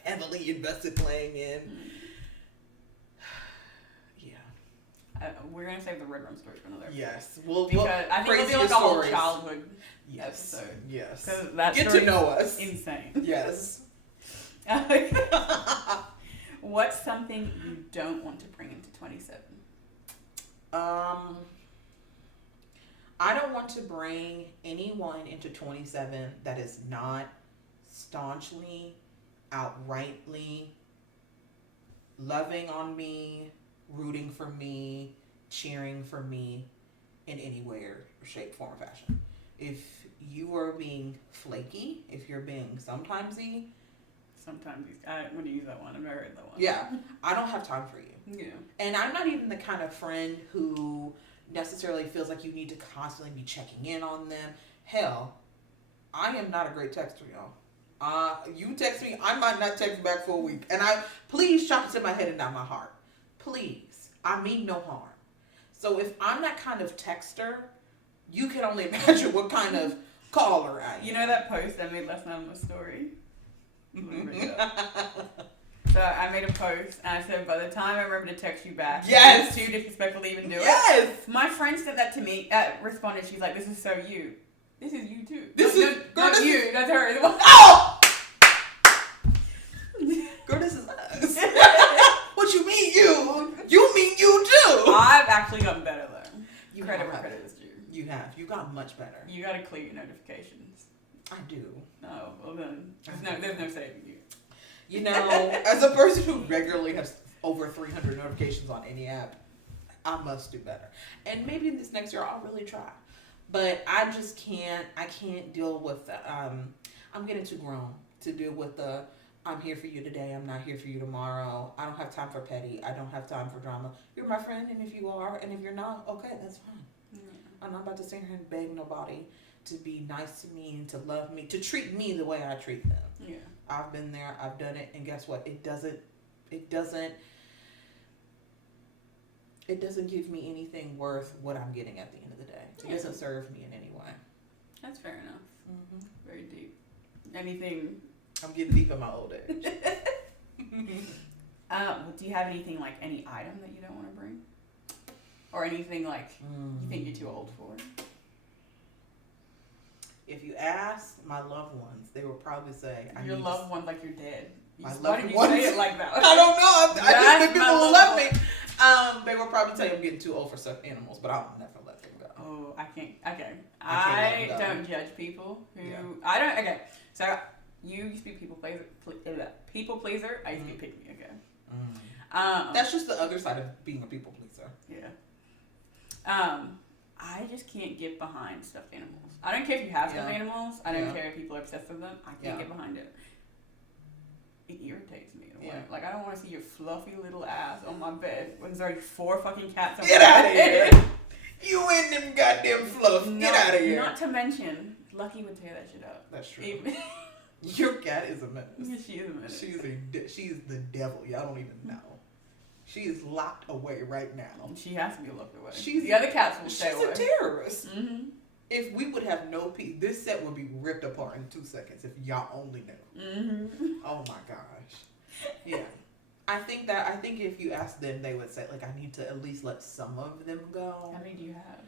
heavily invested playing in. We're gonna save the red rum story for another episode. Yes, because I think it'll be like a whole childhood episode. Yes, because that get to know us. Insane. Yes. What's something you don't want to bring into 27? I don't want to bring anyone into 27 that is not staunchly, outrightly loving on me, rooting for me, cheering for me in any way or shape, form, or fashion. If you are being flaky, if you're being sometimesy, I'm going to use that one. I've never heard that one. Yeah, I don't have time for you. Yeah. And I'm not even the kind of friend who necessarily feels like you need to constantly be checking in on them. Hell, I am not a great texter, y'all. You text me, I might not text back for a week. And please chop it to my head and not my heart. Please. I mean no harm. So if I'm that kind of texter, you can only imagine what kind of caller I am. You know that post I made last night on my story? So I made a post and I said, by the time I remember to text you back, yes, it's too disrespectful to even do it. Yes. My friend said that to me, responded, she's like, this is so you. This is you too. Not you, that's her. Oh! Girl, this is us. What you mean you? You mean you too. I've actually gotten better though. Credit where credit is due. You have. You got much better. You gotta clear your notifications. I do. Oh, well then, there's no saving you. You know, as a person who regularly has over 300 notifications on any app. I must do better. And maybe this next year I'll really try. But I just can't, I can't deal with the, I'm getting too grown to deal with the, I'm here for you today, I'm not here for you tomorrow. I don't have time for petty. I don't have time for drama. You're my friend, and if you are, and if you're not, okay, that's fine. I'm not about to sit here and beg nobody to be nice to me and to love me, to treat me the way I treat them. Yeah. I've been there, I've done it, and guess what? It doesn't give me anything worth what I'm getting at the end of the day. It doesn't serve me in any way. That's fair enough. Mm-hmm. Very deep. Anything? I'm getting deep in my old age. Do you have anything like any item that you don't want to bring? Or anything like you think you're too old for? If you ask my loved ones, they will probably say, your loved ones like you're dead. Why did you say it like that? I don't know. I just think people will love me. They will probably tell you I'm getting too old for stuffed animals, but I'll never let them go. Oh, I can't. Okay. I don't judge people who... Yeah. I don't... Okay. So, you used to be people pleaser. I used to be pick me, okay? That's just the other side of being a people pleaser. Yeah. I just can't get behind stuffed animals. I don't care if you have stuffed animals. I don't care if people are obsessed with them. I can't get behind it. It irritates me in a way. Like, I don't want to see your fluffy little ass on my bed when there's already 4 fucking cats on my bed. Get out of here! You and them goddamn fluff. Get out of here. Not to mention, Lucky would tear that shit up. That's true. Your cat is a menace. Yeah, she is a menace. She's the devil. Y'all don't even know. She is locked away right now. She has to be locked away. The other cats will stay away. She's a terrorist. Mm-hmm. If we would have no peace, this set would be ripped apart in 2 seconds if y'all only knew. Mm-hmm. Oh my gosh. Yeah. I think if you ask them, they would say, like, I need to at least let some of them go. How many do you have?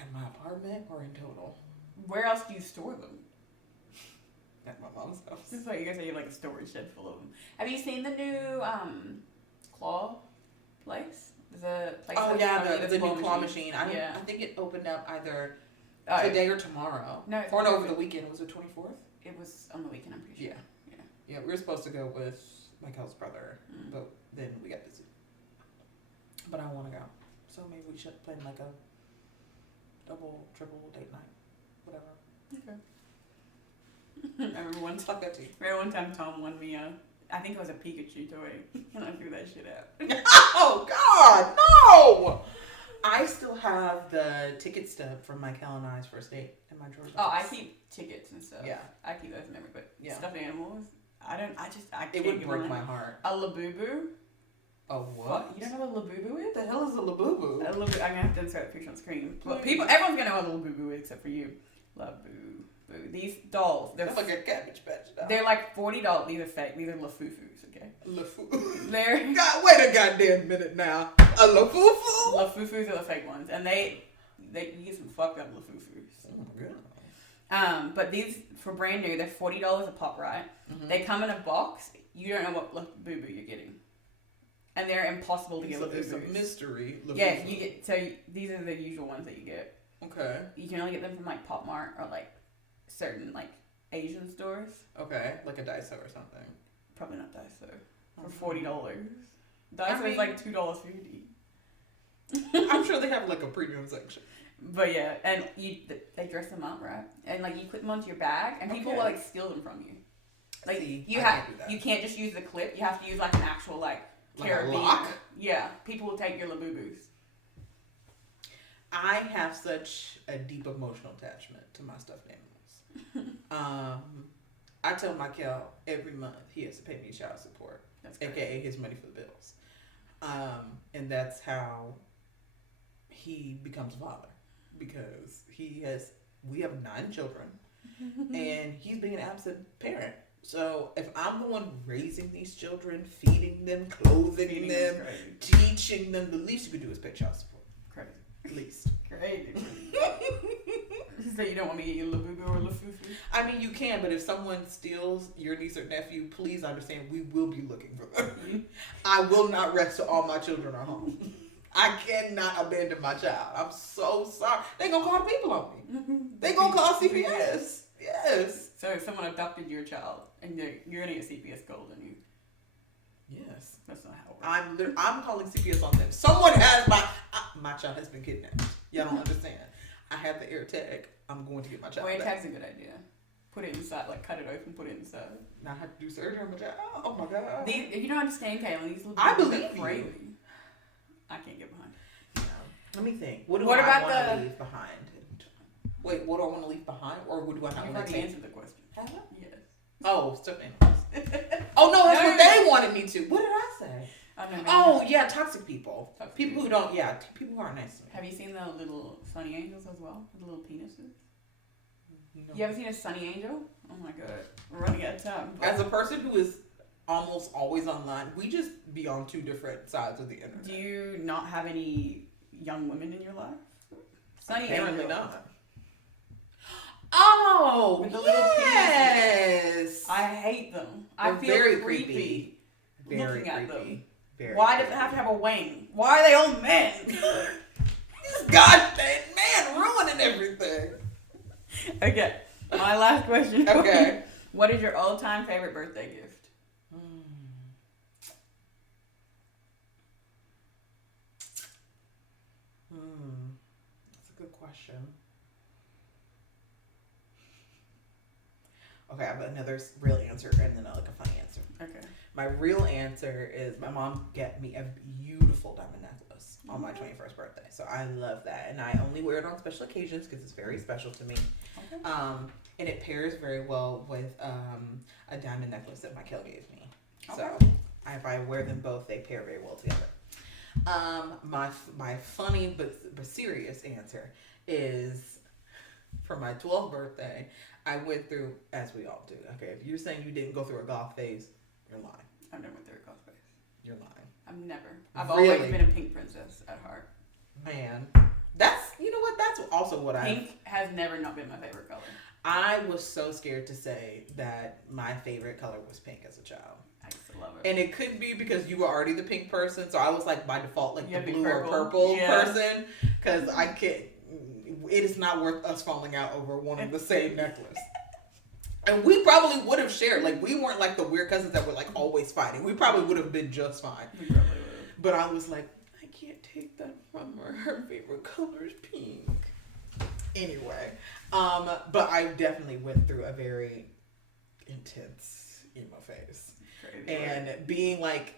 In my apartment or in total? Where else do you store them? At my mom's house. This is like you guys say you have like a storage shed full of them. Have you seen the new claw place? The place. Oh yeah, the new claw machine. I think it opened up either today or tomorrow. No, over the weekend. Was it 24th? It was on the weekend. I'm pretty sure. Yeah. We were supposed to go with Michael's brother, but then we got busy. But I want to go, so maybe we should plan like a double, triple date night, whatever. Okay. I remember one time Tom won me I think it was a Pikachu toy, and I threw that shit out. Oh God, no! I still have the ticket stub from my Kalin and I's first date in my drawer. Oh, I keep tickets and stuff. Yeah, I keep those in memory, but stuffed animals, I can't. It would break my heart. A Labubu. A what? You don't know what a Labubu is? What the hell is a Labubu? I'm gonna have to insert a picture on screen. But everyone's gonna know what a Labubu is except for you. Labubu. These dolls, they're like a Cabbage Patch doll. They're like $40. These are fake. These are Lafufus, okay? They're God, wait a goddamn minute now. A Lafufu? Lafufus are the fake ones, and they you get some fucked up Lafufus. Oh my god. But these for brand new, they're $40 a pop, right? Mm-hmm. They come in a box. You don't know what Labubu you're getting, and they're impossible to get Lafufus. It's a mystery. Lafufu. Yeah, you get these are the usual ones that you get. Okay. You can only get them from like Pop Mart or like certain like Asian stores. Okay, like a Daiso or something. Probably not Daiso. For $40. Daiso is like $2.50. I'm sure they have like a premium section. But yeah, and they dress them up, right? And like you clip them onto your bag, and people will like steal them from you. Like you can't just use the clip. You have to use like an actual like carabiner. Lock? Yeah, people will take your Labubus. I have such a deep emotional attachment to my stuffed animals. I tell Michael every month he has to pay me child support, aka his money for the bills, and that's how he becomes a father, because we have 9 children, and he's being an absent parent. So if I'm the one raising these children, feeding them, clothing them, teaching them, the least you could do is pay child support. Crazy. At least. Crazy. So you don't want me to get you Labubu or Lafufu? I mean, you can, but if someone steals your niece or nephew, please understand we will be looking for them. Mm-hmm. I will not rest till all my children are home. I cannot abandon my child. I'm so sorry. They're going to call the people on me. They're going to call CPS. Yes. So if someone adopted your child, and you're going to get CPS gold, and you... Yes. That's not how it works. I'm calling CPS on them. Someone has my child has been kidnapped. Y'all don't understand. I have the air tag. I'm going to get my child Well, air back. tag's a good idea. Put it inside, like cut it open, put it inside. Now I have to do surgery on my child. Oh my God. You don't understand, Kalin. These little I people believe are you. crazy. I can't get behind. Yeah. Let me think. What do What I about want to the- leave behind? Wait, what do I want to leave behind, or what do I not You've want to already take? answered the question. Have I? Yes. Oh, stuffed animals. Oh no, that's No, what no, they no. wanted me to. What did I say? No, Oh yeah, toxic people. Toxic People who don't. Yeah, people who aren't nice to me. Have you seen the little sunny angels as well? The little penises? No. You ever seen a sunny angel? Oh my god. We're running out of time. As a person who is almost always online, we just be on two different sides of the internet. Do you not have any young women in your life? Sunny Apparently angel. not. Oh, With the little yes. I hate them. I They're feel very creepy, creepy. Very looking at them. creepy. Very Why does it creepy. have to have a wing? Why are they all men? This goddamn man ruining everything. Okay. My last question. for Okay. you. What is your all-time favorite birthday gift? That's a good question. Okay, I have another real answer and then like a funny answer. Okay. My real answer is my mom got me a beautiful diamond necklace on my 21st birthday. So I love that. And I only wear it on special occasions because it's very special to me. Okay. And it pairs very well with a diamond necklace that Michael gave me. Okay. So if I wear them both, they pair very well together. My funny but serious answer is for my 12th birthday, I went through, as we all do. Okay, if you're saying you didn't go through a goth phase, you're lying. I've never went through a cosplay. You're lying. I've never. I've Really? always been a pink princess at heart. Man, that's, you know what, that's also what Pink has never not been my favorite color. I was so scared to say that my favorite color was pink as a child. I used to love it. And it could be because you were already the pink person, so I was like by default like Yeah, the big blue purple. or purple Yeah. person, because I can't. It is not worth us falling out over one of the same necklace. And we probably would have shared. Like we weren't like the weird cousins that were like always fighting. We probably would have been just fine. We probably would. But I was like, I can't take that from her. Her favorite color is pink. Anyway, but I definitely went through a very intense emo phase. Crazy. And being like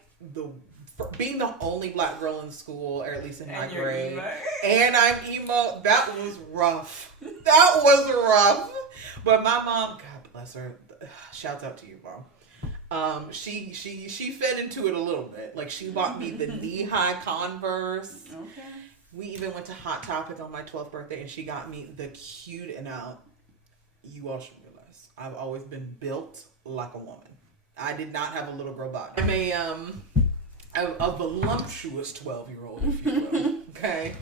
being the only black girl in school, or at least in my And you're grade, emo. and I'm emo, that was rough. That was rough. But my mom, God bless her, shouts out to you, Mom. She fed into it a little bit. Like she bought me the knee-high Converse. Okay. We even went to Hot Topic on my 12th birthday, and she got me the cute. And now, you all should realize I've always been built like a woman. I did not have a little girl body. I'm a voluptuous 12-year-old, if you will. Okay,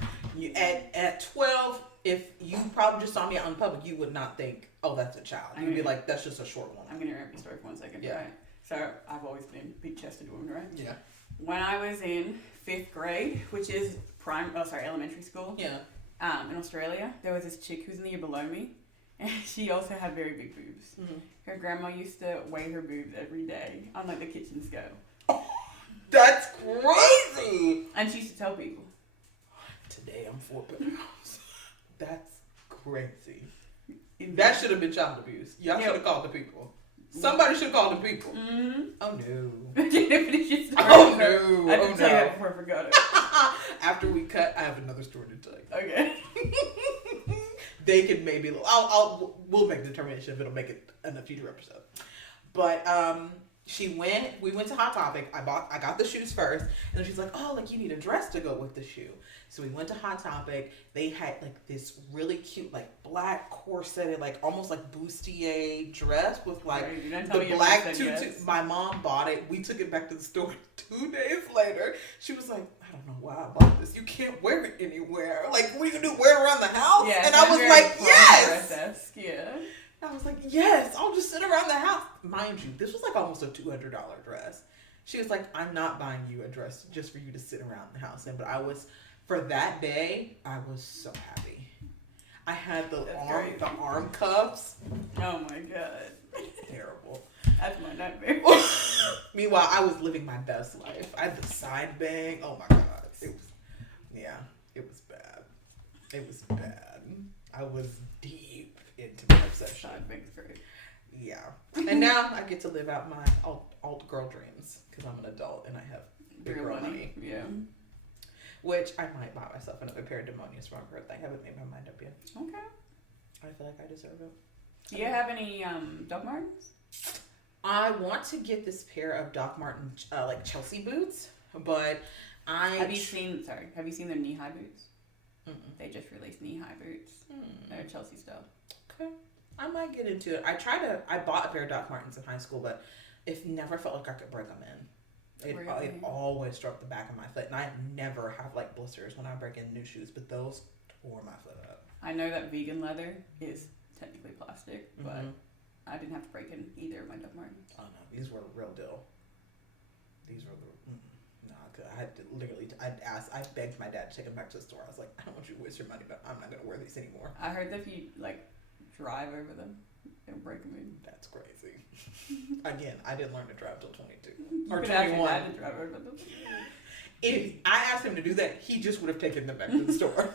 at 12, if you probably just saw me out in public, you would not think, oh, that's a child. You'd be like, that's just a short one. I'm gonna wrap your story for 1 second. Yeah. Right. So I've always been a big-chested woman, right? Yeah. When I was in 5th grade, which is elementary school. Yeah. In Australia, there was this chick who's in the year below me, and she also had very big boobs. Mm-hmm. Her grandma used to weigh her boobs every day on like the kitchen scale, That's crazy. and she used to tell people. Today I'm 4 pounds. That's crazy. In That should have been child abuse. Y'all should have called the people. Somebody should have called the people. Mm-hmm. Oh no. Oh no. I didn't Oh say that no. before I forgot it. After we cut, I have another story to tell you. Okay. They could maybe. We'll make the determination if it'll make it in a future episode. But we went to Hot Topic. I got the shoes first, and then she's like, oh, like you need a dress to go with the shoe. So we went to Hot Topic. They had like this really cute like black corseted, like almost like bustier dress with like Right, you didn't tell me the your black mom said tutu. yes. My mom bought it. We took it back to the store 2 days later. She was like, I don't know why I bought this. You can't wear it anywhere. Like, what are you gonna do? Wear it around the house? Yeah, And it I sounds was very like, yes. RSS, yeah. I was like, yes, I'll just sit around the house. Mind you, this was like almost a $200 dress. She was like, I'm not buying you a dress just for you to sit around the house in. But for that day, I was so happy. I had the arm cuffs. Oh my god. Terrible. That's my nightmare. Meanwhile, I was living my best life. I had the side bang. Oh my god, it was bad. It was bad. I was deep into my obsession. Side bang's great. Yeah, and now I get to live out my alt girl dreams because I'm an adult and I have big girl money. Yeah. Which I might buy myself another pair of demonias for my birthday. I haven't made my mind up yet. Okay. I feel like I deserve it. Do you have any Doc Martens? I want to get this pair of Doc Marten like Chelsea boots, but Have you seen their knee-high boots? Mm-mm. They just released knee-high boots. They're Chelsea stuff. Okay. I might get into it. I bought a pair of Doc Martens in high school, but it never felt like I could break them in. It always struck the back of my foot, and I never have like blisters when I break in new shoes, but those tore my foot up. I know that vegan leather is technically plastic, but I didn't have to break in either of my Doc Martens. Oh no, these were the real deal. These were the I had to literally. I begged my dad to take them back to the store. I was like, I don't want you to waste your money, but I'm not gonna wear these anymore. I heard that if you like drive over them, they'll break them in. That's crazy. Again, I didn't learn to drive till 22 You or could ask your 21. dad to drive over them. If I asked him to do that, he just would have taken them back to the store.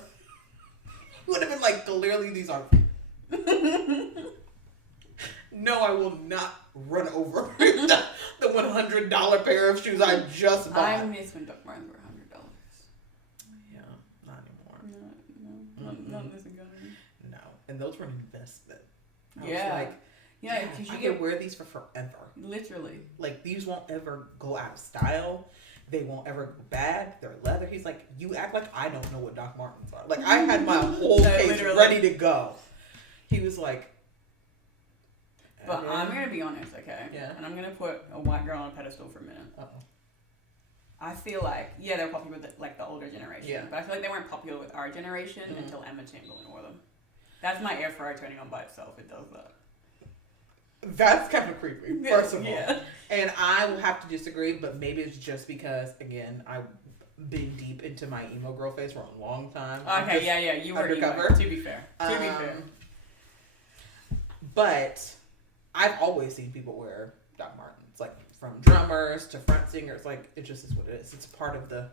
He would have been like, clearly these are. No, I will not run over the $100 pair of shoes I just bought. I miss when Doc Martens were $100. Yeah, not anymore. No, not this again. No, and those were an investment. I Yeah. was like, Yeah, because I you could wear these for forever. literally. Like, these won't ever go out of style. They won't ever go bad. They're leather. He's like, you act like I don't know what Doc Martens are. Like, I had my whole No, case literally. ready to go. He was like, But I'm going to be honest, okay? Yeah. And I'm going to put a white girl on a pedestal for a minute. uh-oh. I feel like, yeah, they're popular with the older generation. Yeah. But I feel like they weren't popular with our generation until Emma Chamberlain wore them. That's my air fryer turning on by itself. It does that. That's kind of creepy, first of all. Yeah. And I will have to disagree, but maybe it's just because, again, I've been deep into my emo girl phase for a long time. Okay, yeah, you were undercover. emo, to be fair. To be fair. But I've always seen people wear Doc Martens, like from drummers to front singers. Like, it just is what it is. It's part of the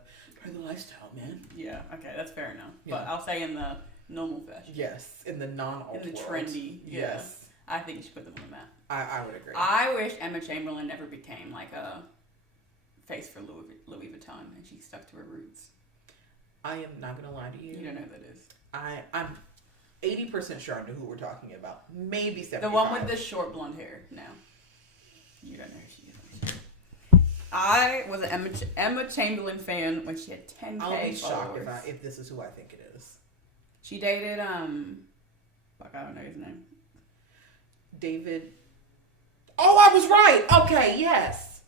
lifestyle, man. Yeah, okay, that's fair enough. Yeah. But I'll say in the normal fashion. Yes, in the non-alt In the world. trendy. Yeah. Yes, I think you should put them on the map. I would agree. I wish Emma Chamberlain never became like a face for Louis Vuitton and she stuck to her roots. I am not gonna lie to you. You don't know who that is. I'm 80% sure I know who we're talking about. Maybe 75. The one with the short blonde hair. No. You don't know who she is. I was an Emma Chamberlain fan when she had 10K I'll be shocked followers. if this is who I think it is. She dated, fuck, I don't know his name. David. Oh, I was right. Okay, yes.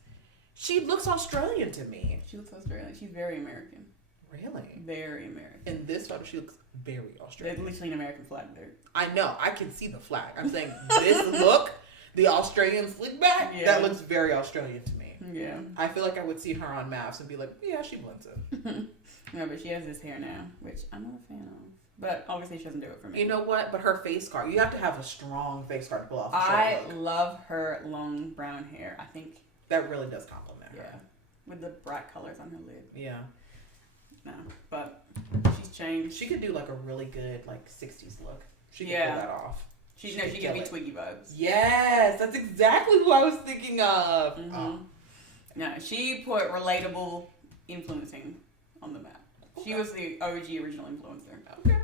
She looks Australian to me. She looks Australian. She's very American. Really? Very American. In this photo, she looks very There's Australian. literally an American flag there. I know. I can see the flag. I'm saying this look, the Australian slick back, Yeah. that looks very Australian to me. Yeah. I feel like I would see her on maps and be like, yeah, she blends in. No, but she has this hair now, which I'm not a fan of. But obviously she doesn't do it for me. You know what? But her face card, you have to have a strong face card to pull off a I short look. love her long brown hair. I think, That really does compliment yeah, her. with the bright colors on her lid. Yeah. No, but she's changed. She could do like a really good like 60s look. She could Yeah. pull that off. She could gives me kill it. Twiggy vibes. Yes, that's exactly who I was thinking of. Mhm. Oh, No, she put relatable influencing on the map. She Okay. was the OG original influencer. okay. Okay.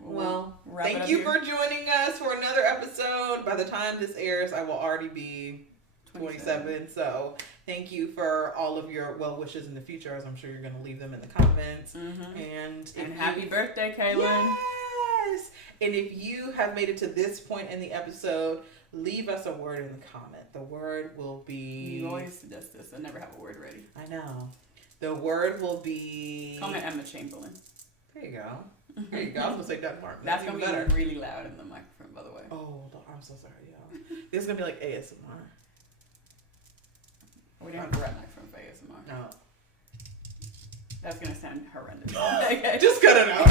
Well, wrap it thank up you here. for joining us for another episode. By the time this airs, I will already be 27. So thank you for all of your well wishes in the future, as I'm sure you're going to leave them in the comments. Mm-hmm. And And if happy you- birthday, Kalin. Yes. And if you have made it to this point in the episode, leave us a word in the comment. The word will be. You always suggest this. I never have a word ready. I know. The word will be. Comment Emma Chamberlain. There you go. There you go. I was gonna say Doc Martin. That's even gonna be better. really loud in the microphone, by the way. Oh, I'm so sorry, y'all. This is gonna be like ASMR. We don't have the right microphone for ASMR. No. That's gonna sound horrendous. Okay. Just cut it out.